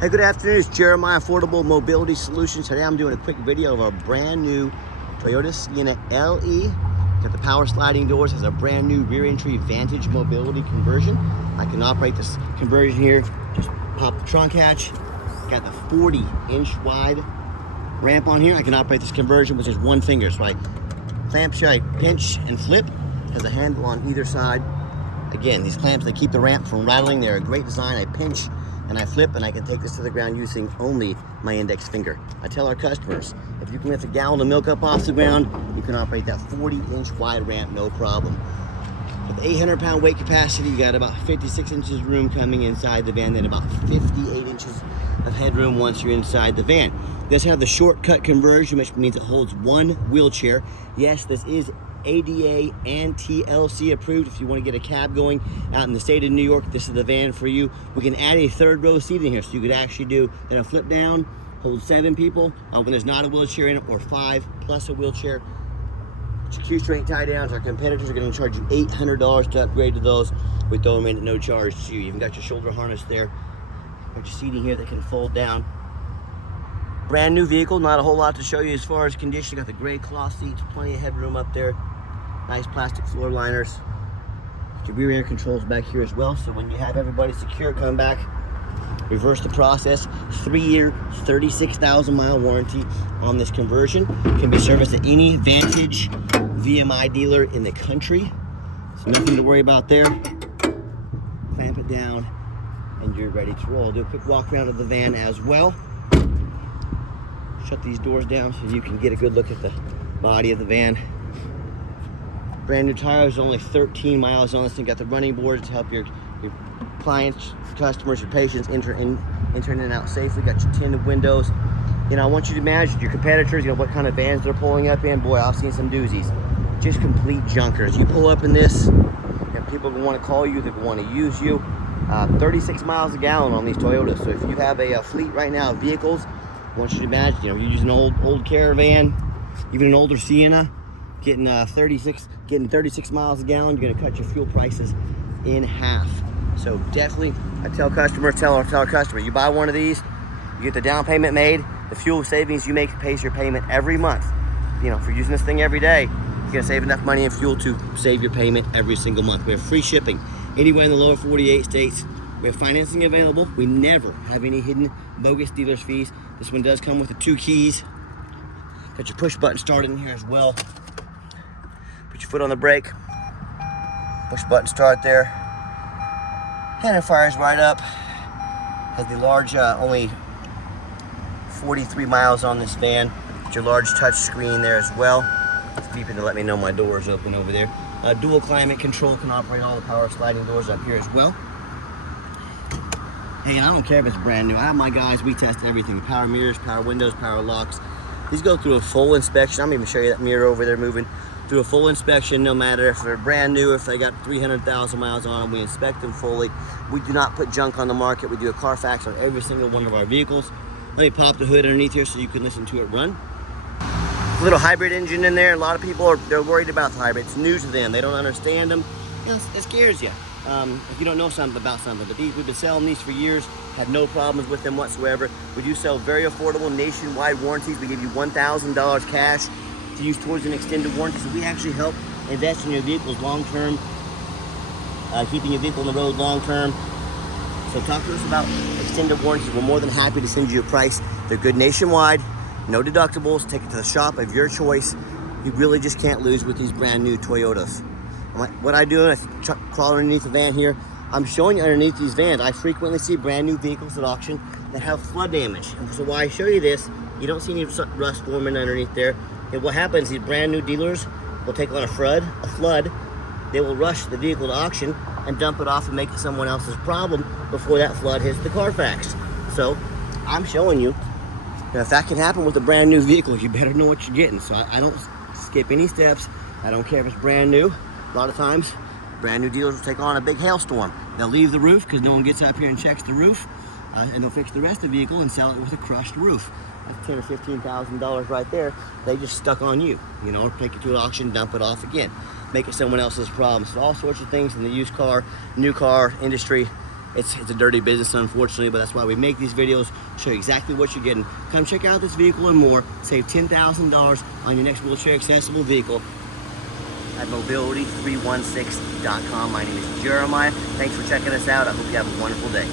Hey, good afternoon. It's Jeremiah Affordable Mobility Solutions. Today I'm doing a quick video of a brand new Toyota Sienna LE. Got the power sliding doors, has a brand new rear entry Vantage mobility conversion. I can operate this conversion here. Just pop the trunk hatch. Got the 40-inch wide ramp on here. I can operate this conversion with just one finger. So I clamp here, I pinch and flip. Has a handle on either side. Again, these clamps, they keep the ramp from rattling. They're a great design. I pinch and I flip, and I can take this to the ground using only my index finger. I tell our customers, if you can lift a gallon of milk up off the ground, you can operate that 40-inch wide ramp, no problem. With the 800-pound weight capacity, you got about 56 inches room coming inside the van, then about 58 inches of headroom once you're inside the van. This has the shortcut conversion, which means it holds one wheelchair. Yes, this is ADA and TLC approved. If you want to get a cab going out in the state of New York, this is the van for you. We can add a third row seat in here, so you could actually do a flip down, hold 7 people when there's not a wheelchair in it, or 5 plus a wheelchair. Q-straight tie downs. Our competitors are going to charge you $800 to upgrade to those. We throw them in at no charge to you. You've got your shoulder harness there. Got your seating here that can fold down. Brand new vehicle, not a whole lot to show you as far as condition. Got the gray cloth seats, plenty of headroom up there. Nice plastic floor liners. Your rear air controls back here as well. So when you have everybody secure, come back, reverse the process. 3-year, 36,000 mile warranty on this conversion. Can be serviced at any Vantage VMI dealer in the country. So nothing to worry about there. Clamp it down and you're ready to roll. Do a quick walk around of the van as well. Shut these doors down so you can get a good look at the body of the van. Brand new tires, only 13 miles on this thing. Got the running boards to help your clients, customers, your patients enter in and out safely. Got your tinted windows. You know, I want you to imagine your competitors, you know, what kind of vans they're pulling up in. Boy, I've seen some doozies. Just complete junkers. You pull up in this, and people will want to call you, they will want to use you. 36 miles a gallon on these Toyotas. So if you have a fleet right now of vehicles, I want you to imagine, you know, you're using an old Caravan, even an older Sienna, getting 36 miles a gallon, you're gonna cut your fuel prices in half. So definitely, I tell customers, tell our customer, you buy one of these, you get the down payment made, the fuel savings you make pays your payment every month. You know, for using this thing every day, you're gonna save enough money in fuel to save your payment every single month. We have free shipping anywhere in the lower 48 states. We have financing available. We never have any hidden bogus dealer's fees. This one does come with the 2 keys. Got your push button started in here as well. Put your foot on the brake. Push button start there. And it fires right up. Has the large, only 43 miles on this van. Got your large touch screen there as well. It's beeping to let me know my door is open over there. Dual climate control, can operate all the power sliding doors up here as well. Hey, and I don't care if it's brand new. I have my guys, we test everything. Power mirrors, power windows, power locks. These go through a full inspection. I'm gonna even show you that mirror over there moving. Through a full inspection, no matter if they're brand new, if they got 300,000 miles on them, we inspect them fully. We do not put junk on the market. We do a Carfax on every single one of our vehicles. Let me pop the hood underneath here so you can listen to it run. Little hybrid engine in there. A lot of people they're worried about the hybrid. It's new to them. They don't understand them. It scares you. If you don't know something about something. But we've been selling these for years, had no problems with them whatsoever. We do sell very affordable nationwide warranties. We give you $1,000 cash to use towards an extended warranty. So we actually help invest in your vehicles long-term, keeping your vehicle on the road long-term. So talk to us about extended warranties. We're more than happy to send you a price. They're good nationwide, no deductibles. Take it to the shop of your choice. You really just can't lose with these brand new Toyotas. What I do, I crawl underneath the van here. I'm showing you underneath these vans. I frequently see brand new vehicles at auction that have flood damage. And so why I show you this, you don't see any rust forming underneath there. And what happens, these brand new dealers will take on a flood, they will rush the vehicle to auction and dump it off and make it someone else's problem before that flood hits the Carfax. So I'm showing you, if that can happen with a brand new vehicle, you better know what you're getting. So I don't skip any steps. I don't care if it's brand new. A lot of times, brand new dealers will take on a big hailstorm. They'll leave the roof because no one gets up here and checks the roof, and they'll fix the rest of the vehicle and sell it with a crushed roof. That's $10,000 or $15,000 right there. They just stuck on you, you know, take it to an auction, dump it off again, make it someone else's problem. So all sorts of things in the used car, new car industry. It's a dirty business, unfortunately, but that's why we make these videos, show you exactly what you're getting. Come check out this vehicle and more. Save $10,000 on your next wheelchair accessible vehicle at mobility316.com. My name is Jeremiah. Thanks for checking us out. I hope you have a wonderful day.